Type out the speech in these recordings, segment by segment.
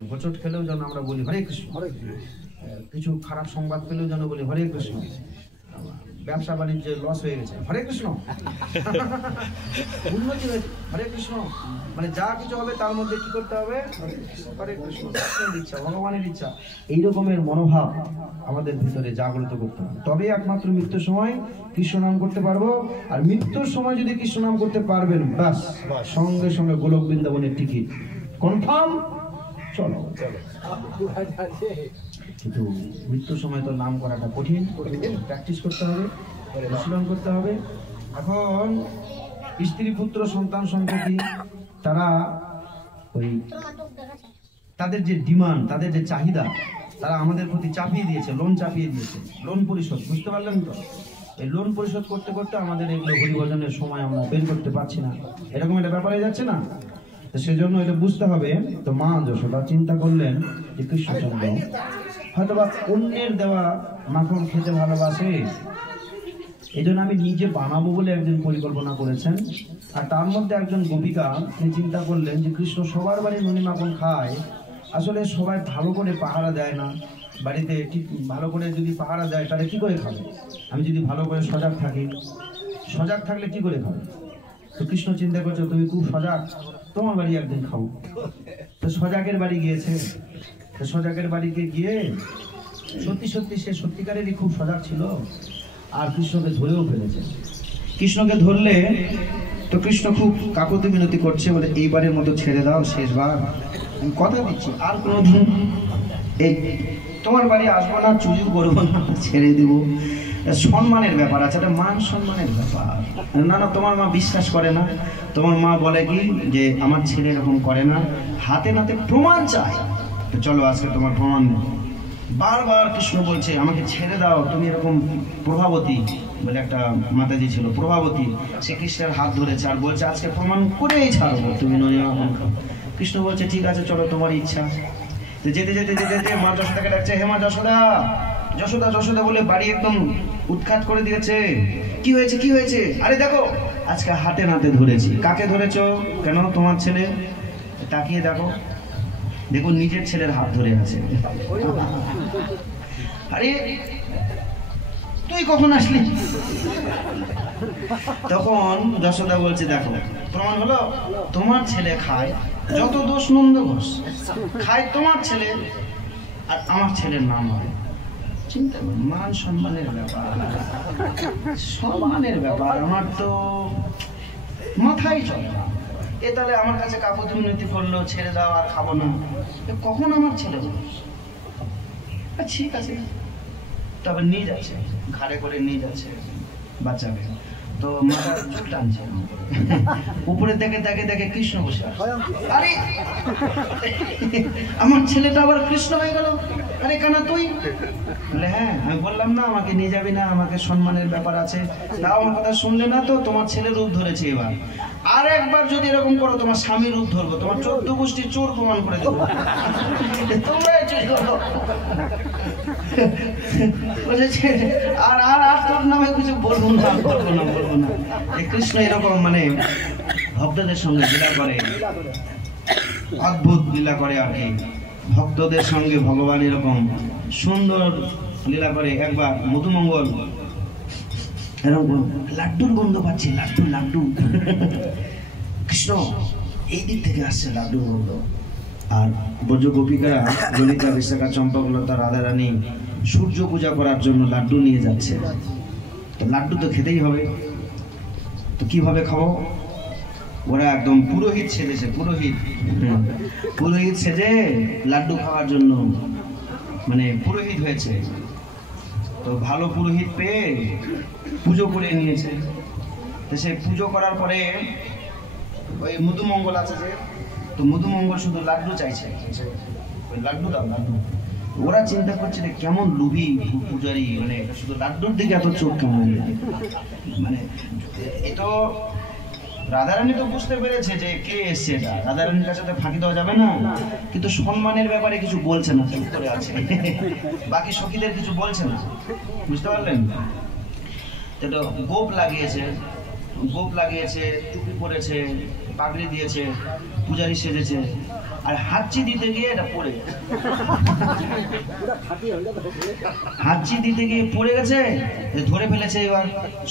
হোঁচট খেলেও যেন আমরা বলি হরে কৃষ্ণ, কিছু খারাপ সংবাদ পেলেও যেন বলি হরে কৃষ্ণ, ব্যবসা বাণিজ্যে লস হয়ে গেছে হরে কৃষ্ণ, উন্নতি হয়েছে হরে কৃষ্ণ, মানে যা কিছু হবে তার মধ্যে কি করতে হবে হরে কৃষ্ণ, ইচ্ছা ভগবানের ইচ্ছা, এই রকমের মনোভাব আমাদের ভিতরে জাগ্রত করতে হবে, তবে একমাত্র মৃত্যুর সময় কৃষ্ণ নাম করতে পারবো। আর মৃত্যুর সময় যদি কৃষ্ণ নাম করতে পারবেন, ব্যাস সঙ্গে সঙ্গে গোলক বৃন্দাবনের টিকিট কনফার্ম, চলো। কিন্তু মৃত্যুর সময় তো নাম করাটা কঠিন, প্র্যাকটিস করতে হবে, অনুশীলন করতে হবে। এখন স্ত্রী পুত্র সন্তান সন্ততি তারা ওই তাদের যে ডিমান্ড, তাদের যে চাহিদা, তারা আমাদের প্রতি চাপিয়ে দিয়েছে, লোন চাপিয়ে দিয়েছে, লোন পরিশোধ, বুঝতে পারলেন তো? এই লোন পরিশোধ করতে করতে আমাদের এগুলো হরিভজনের সময় আমরা বের করতে পারছি না, এরকম একটা ব্যাপার হয়ে যাচ্ছে না। সেজন্য এটা বুঝতে হবে। তো মা যশোদা চিন্তা করলেন যে কৃষ্ণচন্দ্র হয়তোবা অন্যের দেওয়া মাখন খেতে ভালোবাসে, এই জন্য আমি নিজে বানাবো বলে একজন পরিকল্পনা করেছেন। আর তার মধ্যে একজন গোপিকা তিনি চিন্তা করলেন যে কৃষ্ণ সবার বাড়ি নুনি মাখন খায়, আসলে সবাই ভালো করে পাহারা দেয় না, বাড়িতে ঠিক ভালো করে যদি পাহারা দেয় তাহলে কি করে খাবে, আমি যদি ভালো করে সজাগ থাকি, সজাগ থাকলে কি করে খাবে। তো কৃষ্ণ চিন্তা করছে তুমি খুব সজাগ, তোমার বাড়ি একদিন খাও। তো সজাগের বাড়ি গিয়েছে, তো সজাগের বাড়িতে গিয়ে সত্যি সত্যি সে সত্যিকারেরই খুব সজাগ ছিল, আর কৃষ্ণকে ধরেও ফেলেছে। কৃষ্ণকে ধরলে তো কৃষ্ণ খুব কাকুতি মিনতি করছে, বলে এইবারের মতো ছেড়ে দাও, শেষবার, আমি কথা দিচ্ছি আর কোনোদিন এই তোমার বাড়ি আসবো না, চুরিও করবো না, ছেড়ে দিব। সম্মানের ব্যাপার আছে, এটা মান সম্মানের ব্যাপার। না না, তোমার মা বিশ্বাস করে না, তোমার মা বলে কি যে আমার ছেলে এরকম করে না, হাতে নাতে প্রমাণ চায়। তো চলো আজকে তোমার প্রমাণ নেই। বারবার কৃষ্ণ বলছে আমাকে ছেড়ে দাও, তুমি এরকম। প্রভাবতী বলে একটা মাতাজি ছিল, প্রভাবতী, সে কৃষ্ণের হাত ধরেছে আর বলছে আজকে প্রমাণ করেই ছাড়বো, তুমি ননিমা খাও। কৃষ্ণ বলছে ঠিক আছে চলো, তোমার ইচ্ছা। যেতে যেতে যেতে যেতে মা যশোদাকে ডাকছে, হে মা যশোদা, যশোদা যশোদা বলে বাড়ি একদম উৎখাত করে দিয়েছে। কি হয়েছে কি হয়েছে? আরে দেখো আজকে হাতে নাতে ধরেছি। কাকে ধরেছো? কেন তোমার ছেলে। তাকিয়ে দেখো, দেখো নিজের ছেলের হাত ধরে আছে। আরে তুই কখন আসলি? তখন যশোদা বলছে দেখো প্রমাণ হলো, তোমার ছেলে খায়, যত দোষ নন্দ ঘোষ খায় তোমার ছেলে, আর আমার ছেলের নাম হয়। চিন্তা করুন, মান সম্মানের ব্যাপার, সম্মানের ব্যাপার আমার তো মাথায় চলে না। এ তাহলে আমার কাছে কাকুতি মিনতি করলো, ছেড়ে দাও আর খাবো না, কখন আমার ছেলে ঠিক আছে। তবে নিয়ে যাচ্ছে, ঘাড়ে করে নিয়ে যাচ্ছে বাচ্চাকে। তো মাথা চুল টানছে, উপরে দেখে দেখে দেখে কৃষ্ণ বসে। আরে আমার ছেলেটা আবার কৃষ্ণ হয়ে গেল। আরে কানা তুই? বলে হ্যাঁ, আমি বললাম না আমাকে নিয়ে যাবি না, আমাকে সম্মানের ব্যাপার আছে। তাও আমার কথা শুনলে না, তো তোমার ছেলে রূপ ধরেছে। এবার আর একবার যদি এরকম করো তোমার স্বামীর রূপ ধরবো, তোমার 14 গোষ্ঠী চোর প্রমাণ করে দেবো। তোমরাই চুরি করো। আর আর আর তোর নামে কিছু বলবো না, বলবো না, বলবো না। কৃষ্ণ এরকম মানে ভক্তদের সঙ্গে লীলা করে, অদ্ভুত লীলা করে আর কি। ভক্তদের সঙ্গে ভগবান এরকম সুন্দর লীলা করে। একবার মধুমঙ্গল এরকম লাড্ডুর গন্ধ পাচ্ছি, লাড্ডু লাড্ডু, কৃষ্ণ এই দিক থেকে আসছে লাড্ডুর গন্ধ। আর ব্রজ গোপিকা ললিতা, বিশাখা, চম্পকলতা, রাধারানী সূর্য পূজা করার জন্য লাড্ডু নিয়ে যাচ্ছে। তো লাড্ডু তো খেতেই হবে, তো কিভাবে খাবো? ওরা একদম পুরোহিত সেজেছে, পুরোহিত পুরোহিত সেজে লাড্ডু খাওয়ার জন্য মানে পুরোহিত হয়েছে। তো ভালো পুরোহিত পেয়ে পুজো করে নিয়েছে। তো সে পুজো করার পরে ওই মধুমঙ্গল আছে যে, তো মধুমঙ্গল শুধু লাড্ডু চাইছে, ওই লাড্ডু দাও লাড্ডু। ওরা চিন্তা করছে যে কেমন লুভি পূজারি, মানে শুধু লাড্ডুর দিকে এত চোখ কেমন। মানে এতো রাধারানী তো বুঝতে পেরেছে যে কে এসছে, রাধারানীর কাছে তো ফাঁকি দেওয়া যাবে না, কিন্তু সম্মানের ব্যাপারে কিছু বলছে না, চুপ করে আছে। বাকি সখীদের কিছু বলছে না, বুঝতে পারলেন? তো গোপ লাগিয়েছে, গোপ লাগিয়েছে, টুপি পরেছে, পাগড়ি দিয়েছে, পূজারি সেজেছে। আর হাঁচি দিতে গিয়ে এটা পড়ে গেছে, হাঁচি দিতে গিয়ে পড়ে গেছে, ধরে ফেলেছে। এবার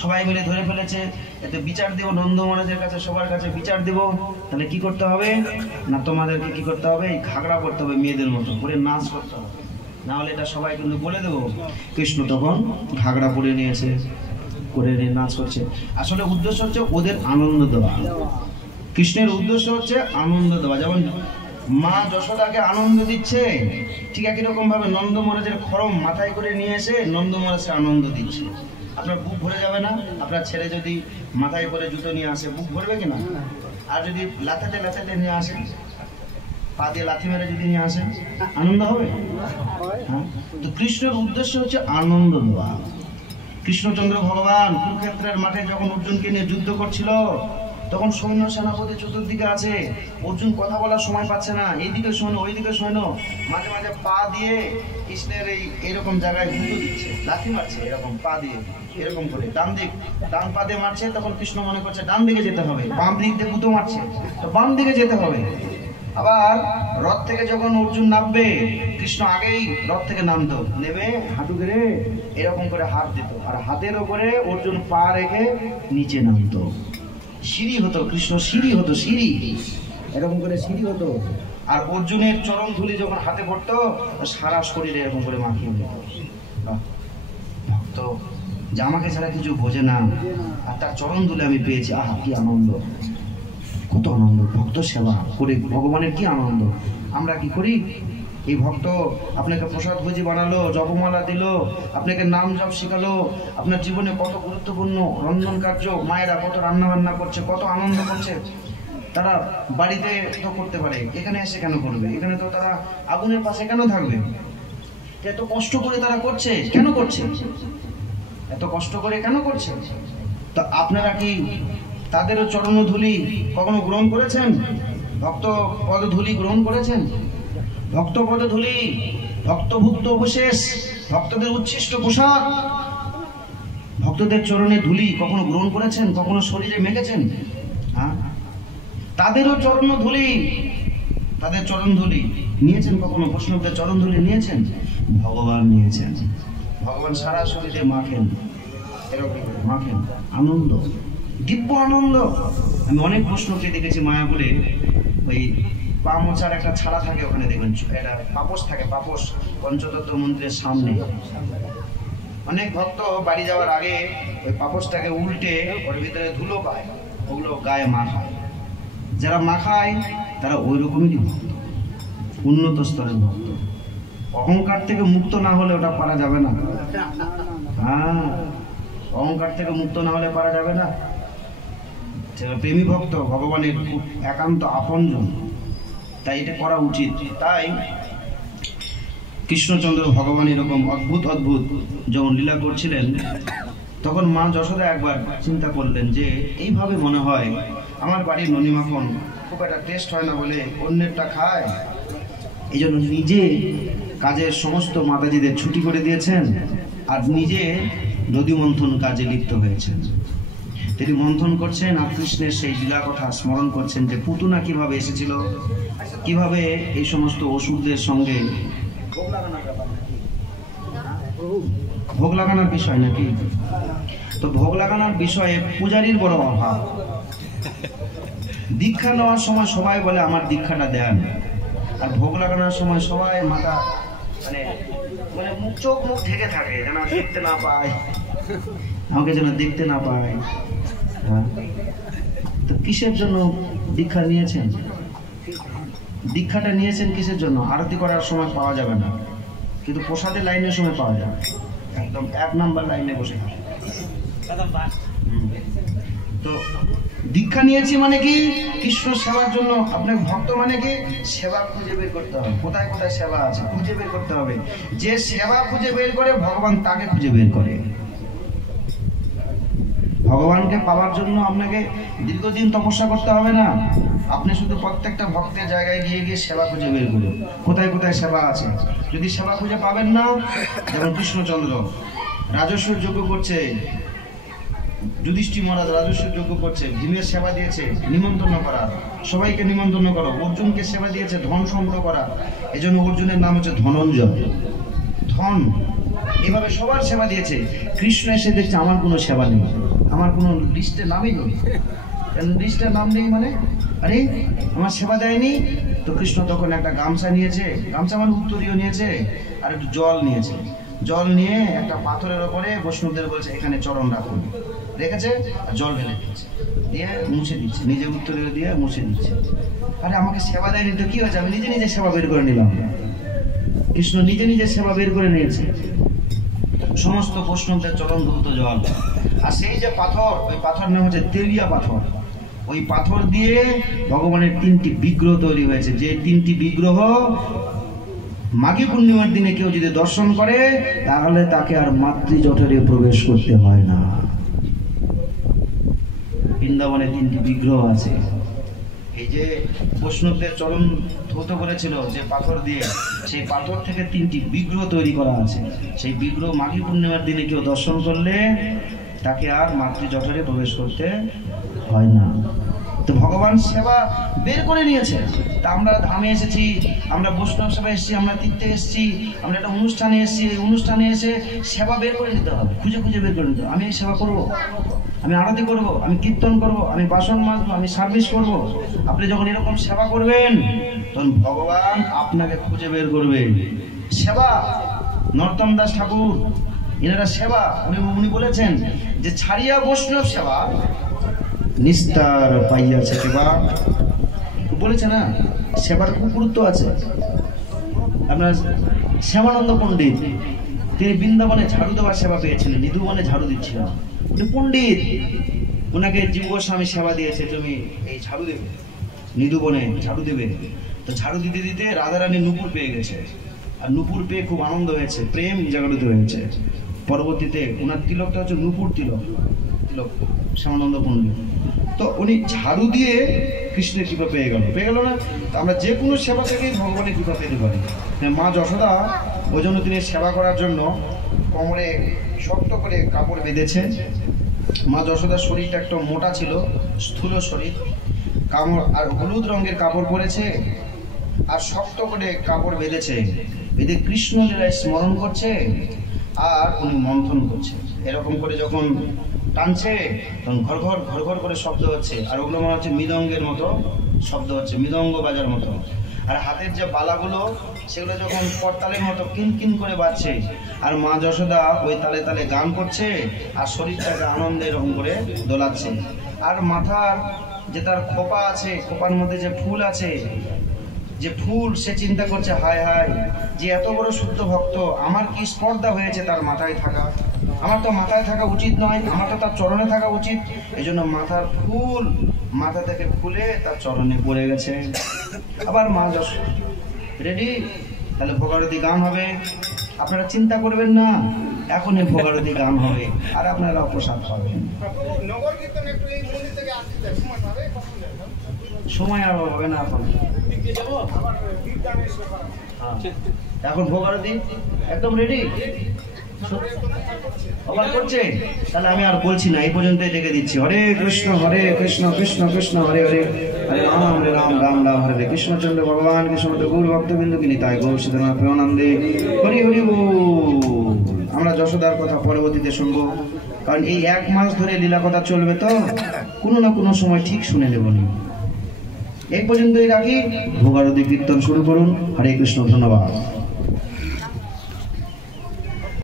সবাই মিলে ধরে ফেলেছে, এতে বিচার দেবো নন্দ মহারাজের কাছে, সবার কাছে বিচার দেবো। তাহলে কি করতে হবে না, তোমাদেরকে কি করতে হবে, এই ঘাগড়া করতে হবে, মেয়েদের মতো করে নাচ করতে হবে, না হলে এটা সবাই কিন্তু বলে দেবো। কৃষ্ণ তখন ঘাগড়া পরে নিয়েছে, করে নিয়ে নাচ করছে। আসলে উদ্দেশ্য হচ্ছে ওদের আনন্দ দেওয়া। কৃষ্ণের উদ্দেশ্য হচ্ছে আনন্দ দেওয়া। যেমন মা যশোদাকে আনন্দ দিচ্ছে, ঠিক একই রকম ভাবে নন্দ মহারাজের খড়ম মাথায় করে নিয়ে এসে নন্দ মহারাজকে আনন্দ দিচ্ছে। আপনার বুক ভরে যাবে না? আপনার ছেলে যদি মাথায় করে জুতো নিয়ে আসে, বুক ভরবে কিনা? আর যদি লাথাতে লাথাতে নিয়ে আসে, পা দিয়ে লাথি মেরে যদি নিয়ে আসে, আনন্দ হবে? হ্যাঁ। তো কৃষ্ণের উদ্দেশ্য হচ্ছে আনন্দ দেওয়া। কৃষ্ণচন্দ্র ভগবান কুরুক্ষেত্রের মাঠে যখন অর্জুনকে নিয়ে যুদ্ধ করছিল, তখন সৈন্য সেনাপতি চতুর্দিকে আছে, অর্জুন কথা বলার সময় পাচ্ছে না, এইদিকে সৈন্য ওইদিকে সৈন্য, মাঝে মাঝে পা দিয়ে কৃষ্ণের এইরকম জায়গায় গুঁতো দিচ্ছে, লাথি মারছে এরকম পা দিয়ে, এরকম করে ডান পা দিয়ে মারছে। তখন কৃষ্ণ মনে করছে ডান দিকে যেতে হবে, বাম দিক দিয়ে গুঁতো মারছে, তো বাম দিকে যেতে হবে। আবার রথ থেকে যখন অর্জুন নামবে, কৃষ্ণ আগেই রথ থেকে নামতো, নেমে হাঁটু গেড়ে এরকম করে হাত দিত, আর হাতের ওপরে অর্জুন পা রেখে নিচে নামতো। সিঁড়ি হতো, কৃষ্ণ সিঁড়ি হতো, সিঁড়ি এরকম করে সিঁড়ি হতো। আর অর্জুনের চরণ ধুলি যখন হাতে পড়তো, সারা শরীরে এরকম করে মাখিয়ে দিত। ভক্ত যে আমাকে ছাড়া কিছু বোঝে না, আর তার চরণ ধুলে আমি পেয়েছি, আহা কি আনন্দ, কত আনন্দ। ভক্ত সেবা করে ভগবানের কি আনন্দ। আমরা কি করি, এই ভক্ত আপনাকে প্রসাদ ভোজি বানালো, জপমালা দিল, আপনাকে নাম জপ শেখালো, আপনার জীবনে কত গুরুত্বপূর্ণ রন্ধন কার্য, মায়েরা কত রান্না বান্না করছে, কত আনন্দ করছে। তারা বাড়িতে তো করতে পারে, এখানে এসে কেন করবে? এখানে তো তারা আগুনের পাশে কেন থাকবে? এত কষ্ট করে তারা করছে, কেন করছে? এত কষ্ট করে কেন করছে? তো আপনারা কি তাদেরও চরণধূলি কখনো গ্রহণ করেছেন? ভক্ত পদধূলি গ্রহণ করেছেন? ভক্ত পদধূলি, ভক্তভুক্ত অবশেষ, ভক্তদের উচ্ছিষ্ট প্রসাদ, ভক্তদের চরণে ধুলি কখনো গ্রহণ করেছেন? কখনো শরীরে মেখেছেন? হ্যাঁ, তাদেরও চরণ ধুলি, তাদের চরণ ধুলি নিয়েছেন কখনো? বৈষ্ণবদের চরণ ধুলি নিয়েছেন? ভগবান নিয়েছেন। ভগবান সারা শরীরে মাখেন, এরকম মাখেন, আনন্দ, দিব্য আনন্দ। আমি অনেক বৈষ্ণবকে দেখেছি মায়াপুরে, ওই পা মোচার একটা ছাড়া থাকে, ওখানে দেখবেন একটা পাপোশ থাকে, পাপোশ পঞ্চতত্ত্ব মন্দিরের সামনে। অনেক ভক্ত বাড়ি যাওয়ার আগে ওই পাপোশটাকে উল্টে ওর ভিতরে ধুলো পায়, ওগুলো গায়ে মাখায়। যারা মাখায় তারা ওই রকমই ভক্ত, উন্নত স্তরের ভক্ত। অহংকার থেকে মুক্ত না হলে ওটা পারা যাবে না। হ্যাঁ, অহংকার থেকে মুক্ত না হলে পারা যাবে না। প্রেমী ভক্ত ভগবানের খুব একান্ত আপনজন, তাই এটা করা উচিত। তাই কৃষ্ণচন্দ্র ভগবান এরকম অদ্ভুত অদ্ভুত যখন লীলা করছিলেন, তখন মা যশোদা একবার চিন্তা করলেন যে এইভাবে মনে হয় আমার বাড়ির ননি মাখন খুব একটা টেস্ট হয় না বলে অন্যেরটা খায়। এই জন্য নিজে কাজের সমস্ত মাতাজিদের ছুটি করে দিয়েছেন, আর নিজে নদী মন্থন কাজে লিপ্ত হয়েছেন। তিনি মন্থন করছেন আর কৃষ্ণের সেই লীলা কথা স্মরণ করছেন, যে পুতুনা কিভাবে এসেছিল, কিভাবে এই সমস্ত অসুরদের সঙ্গে ভোগ লাগানোর বিষয় নাকি। তো ভোগ লাগানোর বিষয়ে পূজারীর বড় অভাব। দীক্ষা নেওয়ার সময় সবাই বলে আমার দীক্ষাটা দেন, আর ভোগ লাগানোর সময় সবাই মাথা মানে মানে চোখ মুখ ঢেকে থাকে, যেন দেখতে না পায়, আমাকে যেন দেখতে না পায়। তো কিসের জন্য দীক্ষা নিয়েছেন? দীক্ষাটা নিয়েছেন কিসের জন্য? আরতি করার সময় পাওয়া যাবে না, কিন্তু প্রসাদের লাইনের সময় পাওয়া যাবে, একদম 1 নাম্বার লাইনে বসে থাকে। তো দীক্ষা নিয়েছি মানে কি? কৃষ্ণ সেবার জন্য। আপনার ভক্ত মানে কি? সেবা খুঁজে বের করতে হবে, কোথায় কোথায় সেবা আছে খুঁজে বের করতে হবে। যে সেবা খুঁজে বের করে ভগবান তাকে খুঁজে বের করে। ভগবানকে পাওয়ার জন্য আপনাকে দীর্ঘদিন তপস্যা করতে হবে না। আপনি শুধু প্রত্যেকটা ভক্তের জায়গায় গিয়ে গিয়ে সেবা খুঁজে বের করুন, কোথায় কোথায় সেবা আছে। যদি সেবা খুঁজে পাবেন না, যেমন কৃষ্ণচন্দ্র রাজস্ব যজ্ঞ করছে, যুধিষ্ঠির মহারাজ রাজস্ব যজ্ঞ করছে, ভীমের সেবা দিয়েছে নিমন্ত্রণ করা, সবাইকে নিমন্ত্রণ করো। অর্জুনকে সেবা দিয়েছে ধন সংগ্রহ করা, এজন্য অর্জুনের নাম হচ্ছে ধনঞ্জয়, ধন। এভাবে সবার সেবা দিয়েছে। কৃষ্ণ এসে দেখছে আমার কোনো সেবা নেই, আমার কোনো লিস্টে নামই নেই। কেন লিস্টের নাম নেই মানে? আরে আমার সেবা দেয়নি। তো কৃষ্ণ তখন একটা গামছা নিয়েছে, গামছা মানে উত্তরীয় নিয়েছে, আর একটু জল নিয়েছে। জল নিয়ে একটা পাথরের ওপরে বৈষ্ণবদের বলছে এখানে চরণ রাখুন, রেখেছে আর জল ঢেলে দিচ্ছে, দিয়ে মুছে দিচ্ছে, নিজে উত্তরীয় দিয়ে মুছে দিচ্ছে। আরে আমাকে সেবা দেয়নি তো কি হয়েছে, আমি নিজে নিজে সেবা বের করে নিলাম। কৃষ্ণ নিজে নিজে সেবা বের করে নিয়েছে, সমস্ত বৈষ্ণবদের চরণ ধৌত জল। আর সেই যে পাথর, ওই পাথর নাম হচ্ছে তেলিয়া পাথর। ওই পাথর দিয়ে ভগবানের 3টি বিগ্রহ তৈরি হয়েছে। যে 3টি বিগ্রহ মাঘী পূর্ণিমার দিনে কেউ যদি দর্শন করে তাহলে তাকে আর মাতৃজঠরে প্রবেশ করতে হয় না। বৃন্দাবনে 3টি বিগ্রহ আছে। এই যে বৈষ্ণবদের চরণ ধৌত করেছিল যে পাথর দিয়ে, সেই পাথর থেকে 3টি বিগ্রহ তৈরি করা আছে। সেই বিগ্রহ মাঘী পূর্ণিমার দিনে কেউ দর্শন করলে তাকে আর মাতৃজঠরে প্রবেশ করতে হয় না। তো ভগবান সেবা বের করে নিয়েছে। তা আমরা ধামে এসেছি, আমরা বৈষ্ণব সেবা এসেছি, আমরা তীর্থে এসেছি, আমরা একটা অনুষ্ঠানে এসেছি। এই অনুষ্ঠানে এসে সেবা বের করে নিতে হবে, খুঁজে খুঁজে বের করে নিতে হবে। আমি এই সেবা করবো, আমি আরতি করব, আমি কীর্তন করব, আমি বাসন মাজবো, আমি সার্ভিস করব। আপনি যখন এরকম সেবা করবেন তখন ভগবান আপনাকে খুঁজে বের করবে। সেবা, নরোত্তম দাস ঠাকুর এনারা সেবা, উনি বলেছেন যে ছাড়িয়া বৈষ্ণব সেবা নিস্তার পাইয়াছে কেবা। বলেছে না, সেবার খুব গুরুত্ব আছে। আপনার শ্যামানন্দ পণ্ডিত, তিনি বৃন্দাবনে ঝাড়ু দেওয়ার সেবা পেয়েছিলেন, নিধুবনে ঝাড়ু দিচ্ছিলেন। উনি পণ্ডিত, ওনাকে জীব গোস্বামী সেবা দিয়েছে, তুমি এই ঝাড়ু দেবে, নিধুবনে ঝাড়ু দেবে। তো ঝাড়ু দিতে দিতে রাধারানী নূপুর পেয়ে গেছে, আর নূপুর পেয়ে খুব আনন্দ হয়েছে, প্রেম জাগরিত হয়েছে। পরবর্তীতে ওনার তিলকটা হচ্ছে নূপুর তিলক, তিলক শ্যামানন্দ পণ্ডিত। তো উনি ঝাড়ু দিয়ে কৃষ্ণের কৃপা পেয়ে গেল না? তো আমরা যে কোনো সেবা থেকেই ভগবানের কৃপা পেতে পারি। মা যশোদা ওই জন্য তিনি সেবা করার জন্য কোমরে শক্ত করে কাপড় বেঁধেছে। মা যশোদার শরীরটা একটু মোটা ছিল, স্থূল শরীর, কামড় আর হলুদ রঙের কাপড় পরেছে আর শক্ত করে কাপড় বেঁধেছে। বেঁধে কৃষ্ণ লীলায় স্মরণ করছে আর উনি মন্থন করছে। এরকম করে যখন টানছে তখন ঘর ঘর ঘর ঘর করে শব্দ হচ্ছে, আর ওগুলো মনে হচ্ছে মৃদঙ্গের মতো শব্দ হচ্ছে, মৃদঙ্গ বাজার মতো। আর হাতের যে বালাগুলো সেগুলো যখন করতালের মতো কিন কিন করে বাজছে, আর মা যশোদা ওই তালে তালে গান করছে আর শরীরটাকে আনন্দে এরকম করে দোলাচ্ছে। আর মাথার যে তার খোপা আছে, খোপার মধ্যে যে ফুল আছে, যে ফুল, সে চিন্তা করছে হায় হায়, যে এত বড় শুদ্ধ ভক্ত, আমার কি স্পর্ধা হয়েছে তার মাথায় থাকা। আমার তো মাথায় থাকা উচিত নয়, আমার তো তার চরণে থাকা উচিত। এই জন্য মাথার ফুল মাথা থেকে খুলে তার চরণে পড়ে গেছে। আবার মা যশোদা রেডি, তাহলে ভোগারতি গান হবে। আপনারা চিন্তা করবেন না, এখনই ভোগারতি গান হবে আর আপনারা প্রসাদ পাবেন। সময় আর হবে না, এখন ভোগারতি একদম রেডি করছে। তাহলে আমি আর বলছি না, এই পর্যন্তই ডেকে দিচ্ছি। হরে কৃষ্ণ কৃষ্ণ কৃষ্ণ হরে হরে, হরে রাম রাম রাম হরে হরে। কৃষ্ণচন্দ্র ভগবান কৃষ্ণচন্দ্র গৌর ভক্তবিন্দু কিনি তাই গৌর সীতানাথ প্রেমানন্দে হরি হরি বল। আমরা যশোদার কথা পরবর্তীতে শুনবো, কারণ এই 1 মাস ধরে লীলা কথা চলবে, তো কোনো না কোনো সময় ঠিক শুনে নেব। এই পর্যন্তই রাখি, ভোগারতি কীর্তন শুরু করুন। হরে কৃষ্ণ, ধন্যবাদ।